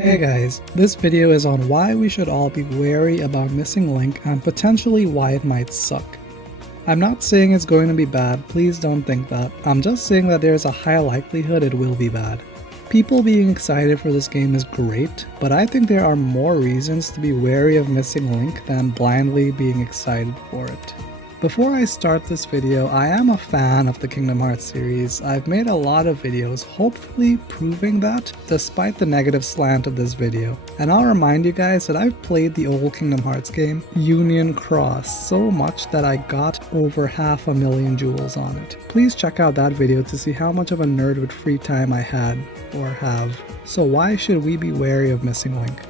Hey guys, this video is on why we should all be wary about missing link and potentially why it might suck. I'm not saying it's going to be bad, please don't think that. I'm just saying that there's a high likelihood it will be bad. People being excited for this game is great, but I think there are more reasons to be wary of missing link than blindly being excited for it. Before I start this video, I am a fan of the Kingdom Hearts series. I've made a lot of videos, hopefully proving that, despite the negative slant of this video. And I'll remind you guys that I've played the old Kingdom Hearts game, Union Cross, so much that I got over 500,000 jewels on it. Please check out that video to see how much of a nerd with free time I had, or have. So why should we be wary of missing link?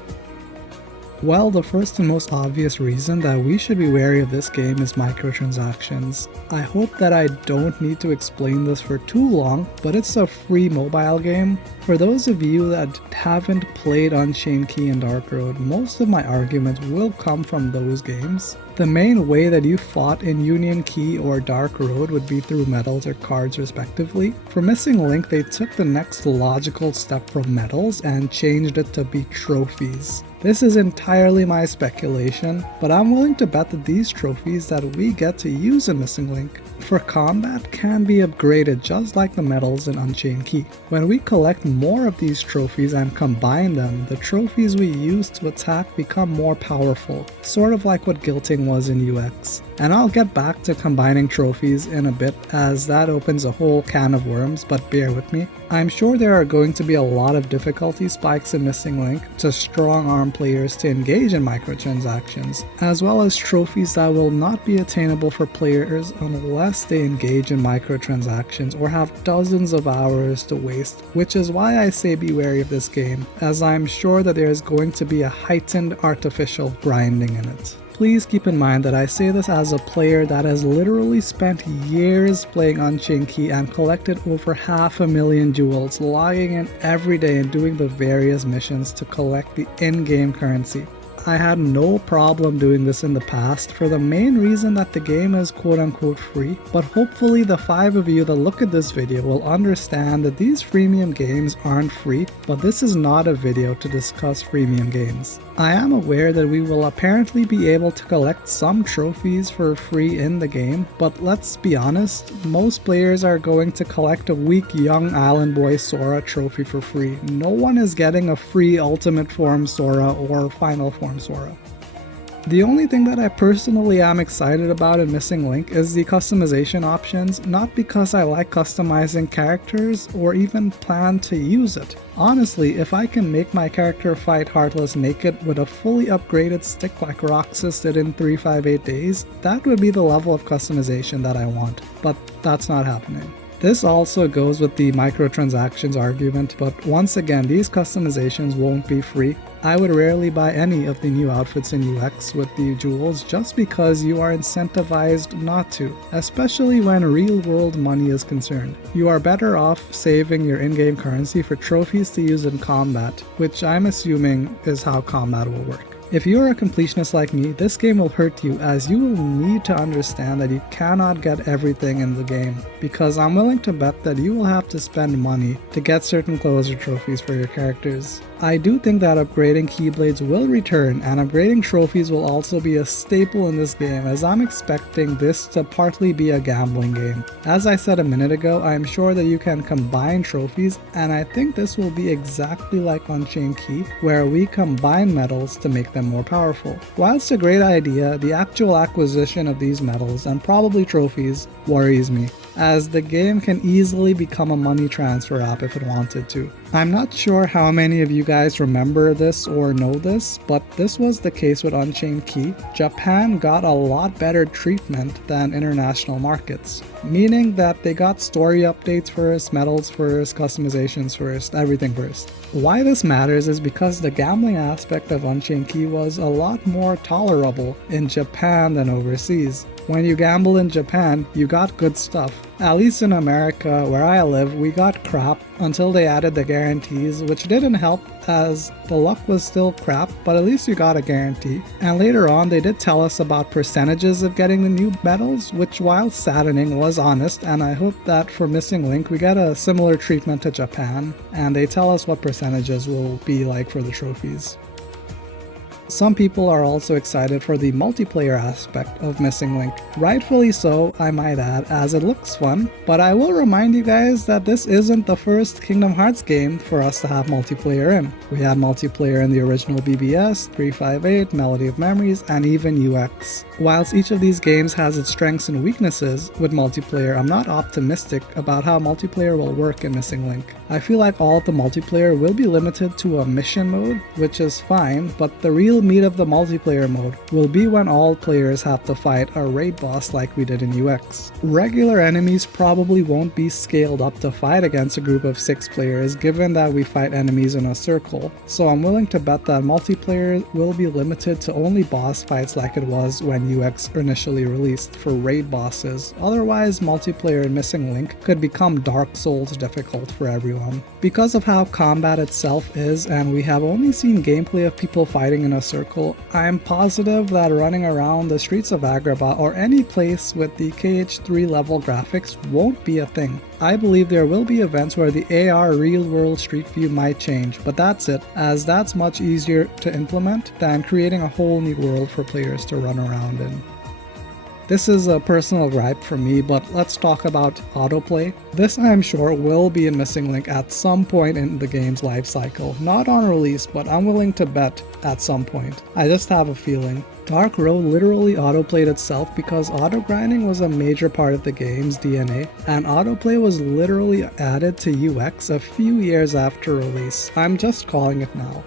Well, the first and most obvious reason that we should be wary of this game is microtransactions. I hope that I don't need to explain this for too long, but it's a free mobile game. For those of you that haven't played Unchained and Dark Road, most of my arguments will come from those games. The main way that you fought in Union Key or Dark Road would be through medals or cards respectively. For Missing Link, they took the next logical step from medals and changed it to be trophies. This is entirely my speculation, but I'm willing to bet that these trophies that we get to use in Missing Link for combat can be upgraded just like the medals in Unchained Key. When we collect more of these trophies and combine them, the trophies we use to attack become more powerful, sort of like what guilting was in UX. And I'll get back to combining trophies in a bit as that opens a whole can of worms, but bear with me. I'm sure there are going to be a lot of difficulty spikes in Missing Link to strong-arm players to engage in microtransactions, as well as trophies that will not be attainable for players unless they engage in microtransactions or have dozens of hours to waste, which is why I say be wary of this game, as I'm sure that there is going to be a heightened artificial grinding in it. Please keep in mind that I say this as a player that has literally spent years playing Unchained Key and collected over 500,000 jewels, logging in every day and doing the various missions to collect the in-game currency. I had no problem doing this in the past for the main reason that the game is quote-unquote free, but hopefully the 5 of you that look at this video will understand that these freemium games aren't free, but this is not a video to discuss freemium games. I am aware that we will apparently be able to collect some trophies for free in the game, but let's be honest, most players are going to collect a weak young island boy Sora trophy for free. No one is getting a free ultimate form Sora or final form Sora. The only thing that I personally am excited about in Missing Link is the customization options, not because I like customizing characters or even plan to use it. Honestly, if I can make my character fight Heartless naked with a fully upgraded stick like Roxas did in 358 days, that would be the level of customization that I want, but that's not happening. This also goes with the microtransactions argument, but once again, these customizations won't be free. I would rarely buy any of the new outfits in UX with the jewels just because you are incentivized not to, especially when real-world money is concerned. You are better off saving your in-game currency for trophies to use in combat, which I'm assuming is how combat will work. If you are a completionist like me, this game will hurt you as you will need to understand that you cannot get everything in the game, because I'm willing to bet that you will have to spend money to get certain clothes or trophies for your characters. I do think that upgrading Keyblades will return, and upgrading trophies will also be a staple in this game, as I'm expecting this to partly be a gambling game. As I said a minute ago, I am sure that you can combine trophies, and I think this will be exactly like Unchained Key, where we combine medals to make them more powerful. Whilst a great idea, the actual acquisition of these medals, and probably trophies, worries me, as the game can easily become a money transfer app if it wanted to. I'm not sure how many of you guys remember this or know this, but this was the case with Unchained Key. Japan got a lot better treatment than international markets, meaning that they got story updates first, medals first, customizations first, everything first. Why this matters is because the gambling aspect of Unchained Key was a lot more tolerable in Japan than overseas. when you gamble in Japan, you got good stuff. At least in America, where I live, we got crap until they added the guarantees, which didn't help as the luck was still crap, but at least you got a guarantee. And later on, they did tell us about percentages of getting the new medals, which while saddening was honest, and I hope that for Missing Link we get a similar treatment to Japan, and they tell us what percentages will be like for the trophies. Some people are also excited for the multiplayer aspect of Missing Link. Rightfully so, I might add, as it looks fun, but I will remind you guys that this isn't the first Kingdom Hearts game for us to have multiplayer in. We had multiplayer in the original BBS, 358, Melody of Memories, and even UX. Whilst each of these games has its strengths and weaknesses with multiplayer, I'm not optimistic about how multiplayer will work in Missing Link. I feel like all of the multiplayer will be limited to a mission mode, which is fine, but the real meat of the multiplayer mode will be when all players have to fight a raid boss like we did in UX. Regular enemies probably won't be scaled up to fight against a group of 6 players given that we fight enemies in a circle, so I'm willing to bet that multiplayer will be limited to only boss fights like it was when UX initially released for raid bosses. Otherwise, multiplayer in Missing Link could become Dark Souls difficult for everyone. Because of how combat itself is, and we have only seen gameplay of people fighting in a circle, I'm positive that running around the streets of Agrabah or any place with the KH3 level graphics won't be a thing. I believe there will be events where the AR real-world street view might change, but that's it, as that's much easier to implement than creating a whole new world for players to run around in. This is a personal gripe for me, but let's talk about autoplay. This I'm sure will be in Missing Link at some point in the game's life cycle. Not on release, but I'm willing to bet at some point. I just have a feeling. Dark Road literally autoplayed itself because auto-grinding was a major part of the game's DNA, and autoplay was literally added to UX a few years after release. I'm just calling it now.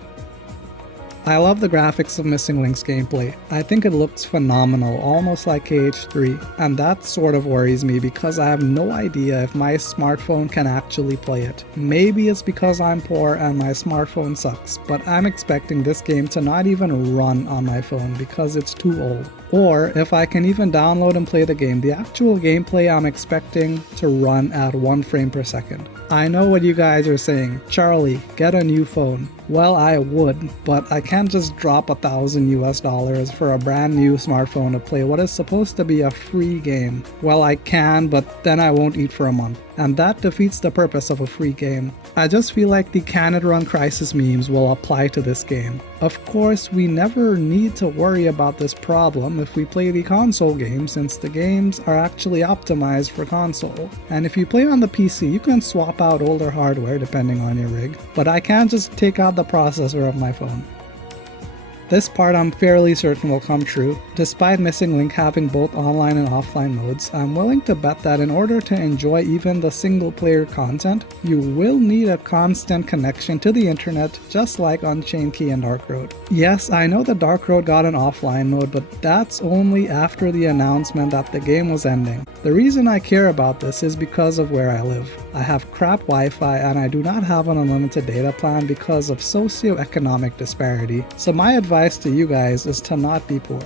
I love the graphics of Missing Link's gameplay. I think it looks phenomenal, almost like KH3, and that sort of worries me because I have no idea if my smartphone can actually play it. Maybe it's because I'm poor and my smartphone sucks, but I'm expecting this game to not even run on my phone because it's too old. Or if I can even download and play the game, the actual gameplay I'm expecting to run at 1 frame per second. I know what you guys are saying, Charlie, get a new phone. Well, I would, but I can't just drop $1,000 for a brand new smartphone to play what is supposed to be a free game. Well, I can, but then I won't eat for a month. And that defeats the purpose of a free game. I just feel like the Can It Run Crisis memes will apply to this game. Of course, we never need to worry about this problem if we play the console game, since the games are actually optimized for console. And if you play on the PC, you can swap out older hardware depending on your rig, but I can't just take out the processor of my phone. This part I'm fairly certain will come true. Despite Missing Link having both online and offline modes, I'm willing to bet that in order to enjoy even the single player content, you will need a constant connection to the internet, just like Unchained and Dark Road. Yes, I know that Dark Road got an offline mode, but that's only after the announcement that the game was ending. The reason I care about this is because of where I live. I have crap Wi-Fi and I do not have an unlimited data plan because of socioeconomic disparity, so my advice to you guys is to not be poor.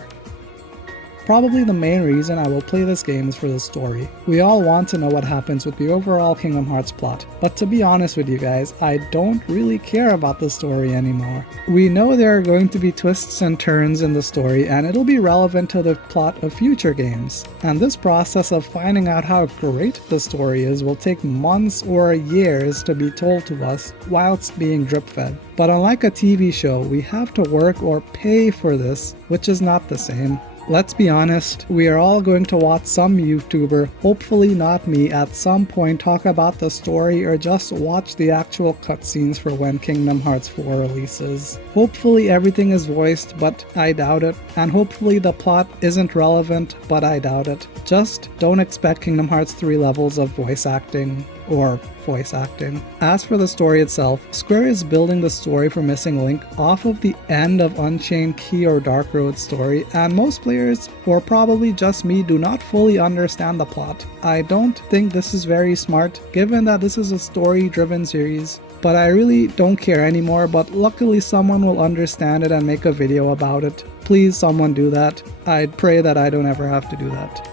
Probably the main reason I will play this game is for the story. We all want to know what happens with the overall Kingdom Hearts plot, but to be honest with you guys, I don't really care about the story anymore. We know there are going to be twists and turns in the story, and it'll be relevant to the plot of future games. And this process of finding out how great the story is will take months or years to be told to us whilst being drip-fed. But unlike a TV show, we have to work or pay for this, which is not the same. Let's be honest, we are all going to watch some YouTuber, hopefully not me, at some point talk about the story or just watch the actual cutscenes for when Kingdom Hearts 4 releases. Hopefully everything is voiced, but I doubt it. And hopefully the plot isn't relevant, but I doubt it. Just don't expect Kingdom Hearts 3 levels of voice acting. Or voice acting. As for the story itself, Square is building the story for Missing Link off of the end of Unchained Key or Dark Road story, and most players, or probably just me, do not fully understand the plot. I don't think this is very smart, given that this is a story-driven series. but I really don't care anymore, but luckily someone will understand it and make a video about it. Please someone do that. I'd pray that I don't ever have to do that.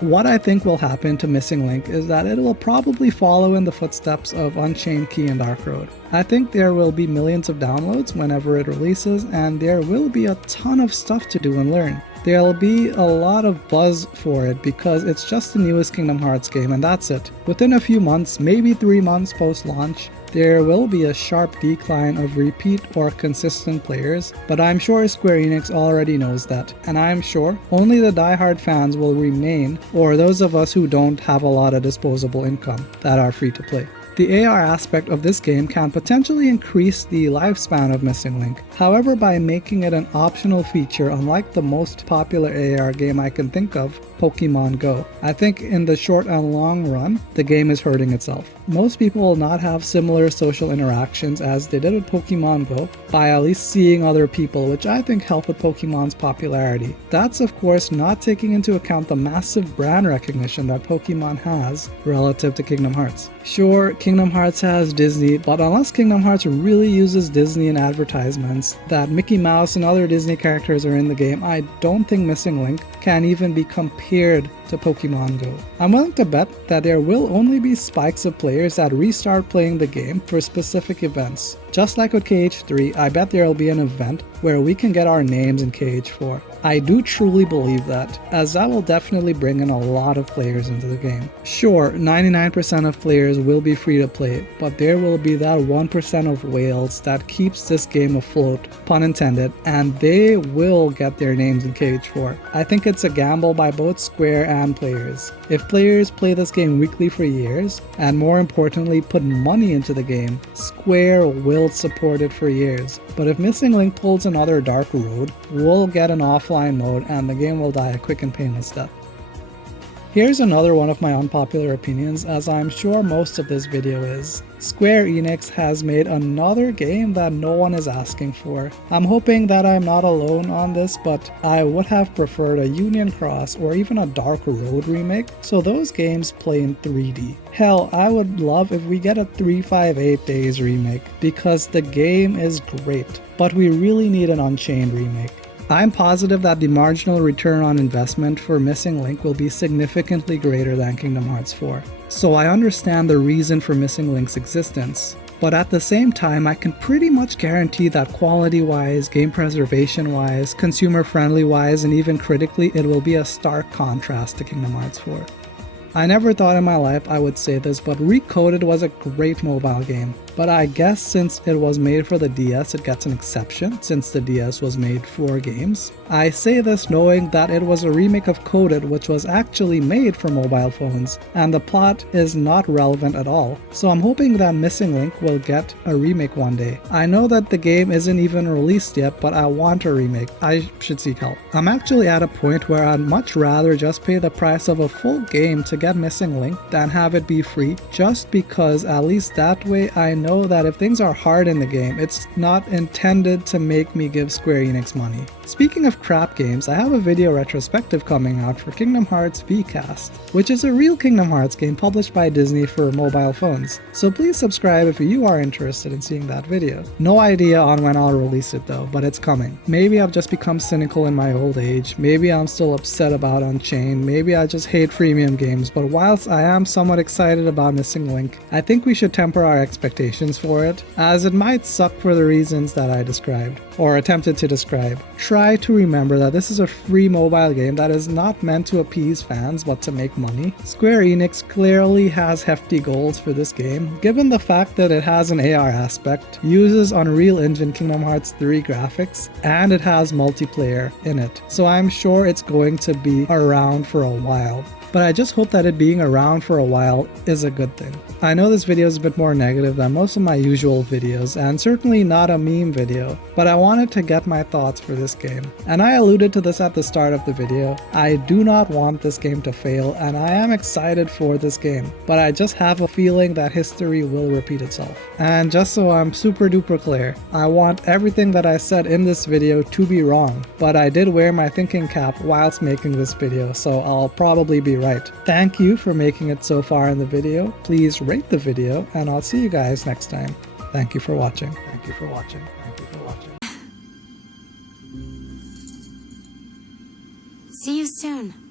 What I think will happen to Missing Link is that it will probably follow in the footsteps of Unchained Key and Dark Road. I think there will be millions of downloads whenever it releases, and there will be a ton of stuff to do and learn. There'll be a lot of buzz for it because it's just the newest Kingdom Hearts game and that's it. Within a few months, maybe 3 months post-launch, there will be a sharp decline of repeat or consistent players, but I'm sure Square Enix already knows that, and I'm sure only the die-hard fans will remain, or those of us who don't have a lot of disposable income that are free to play. The AR aspect of this game can potentially increase the lifespan of Missing Link. However, by making it an optional feature, unlike the most popular AR game I can think of, Pokemon Go, I think in the short and long run, the game is hurting itself. Most people will not have similar social interactions as they did with Pokemon Go by at least seeing other people, which I think helped with Pokemon's popularity. That's of course not taking into account the massive brand recognition that Pokemon has relative to Kingdom Hearts. Sure, Kingdom Hearts has Disney, but unless Kingdom Hearts really uses Disney in advertisements that Mickey Mouse and other Disney characters are in the game, I don't think Missing Link can even be compared to Pokemon Go. I'm willing to bet that there will only be spikes of players that restart playing the game for specific events. Just like with KH3, I bet there will be an event where we can get our names in KH4. I do truly believe that, as that will definitely bring in a lot of players into the game. Sure, 99% of players will be free to play, but there will be that 1% of whales that keeps this game afloat, pun intended, and they will get their names in KH4. I think it's a gamble by both Square and players. If players play this game weekly for years, and more importantly put money into the game, Square will support it for years. But if Missing Link pulls another Dark Road, we'll get an offline mode and the game will die a quick and painless death. Here's another one of my unpopular opinions, as I'm sure most of this video is. Square Enix has made another game that no one is asking for. I'm hoping that I'm not alone on this, but I would have preferred a Union Cross or even a Dark Road remake, so those games play in 3D. Hell, I would love if we get a 358 Days remake, because the game is great, but we really need an Unchained remake. I'm positive that the marginal return on investment for Missing Link will be significantly greater than Kingdom Hearts 4. So I understand the reason for Missing Link's existence. But at the same time, I can pretty much guarantee that quality-wise, game preservation-wise, consumer-friendly-wise, and even critically, it will be a stark contrast to Kingdom Hearts 4. I never thought in my life I would say this, but Recoded was a great mobile game. But I guess since it was made for the DS, it gets an exception, since the DS was made for games. I say this knowing that it was a remake of Coded, which was actually made for mobile phones, and the plot is not relevant at all. So I'm hoping that Missing Link will get a remake one day. I know that the game isn't even released yet, but I want a remake. I should seek help. I'm actually at a point where I'd much rather just pay the price of a full game to get Missing Link than have it be free, just because at least that way I know that if things are hard in the game, it's not intended to make me give Square Enix money. Speaking of crap games, I have a video retrospective coming out for Kingdom Hearts VCast, which is a real Kingdom Hearts game published by Disney for mobile phones. So please subscribe if you are interested in seeing that video. No idea on when I'll release it though, but it's coming. Maybe I've just become cynical in my old age, maybe I'm still upset about Unchained, maybe I just hate freemium games, but whilst I am somewhat excited about Missing Link, I think we should temper our expectations for it, as it might suck for the reasons that I described, or attempted to describe. Try to remember that this is a free mobile game that is not meant to appease fans but to make money. Square Enix clearly has hefty goals for this game, given the fact that it has an AR aspect, uses Unreal Engine Kingdom Hearts 3 graphics, and it has multiplayer in it. So I'm sure it's going to be around for a while. But I just hope that it being around for a while is a good thing. I know this video is a bit more negative than most of my usual videos, and certainly not a meme video, but I wanted to get my thoughts for this game. And I alluded to this at the start of the video. I do not want this game to fail, and I am excited for this game, but I just have a feeling that history will repeat itself. And just so I'm super duper clear, I want everything that I said in this video to be wrong, but I did wear my thinking cap whilst making this video, so I'll probably be right. Thank you for making it so far in the video. Please rate the video, and I'll see you guys next time. Thank you for watching. Thank you for watching. Thank you for watching. See you soon.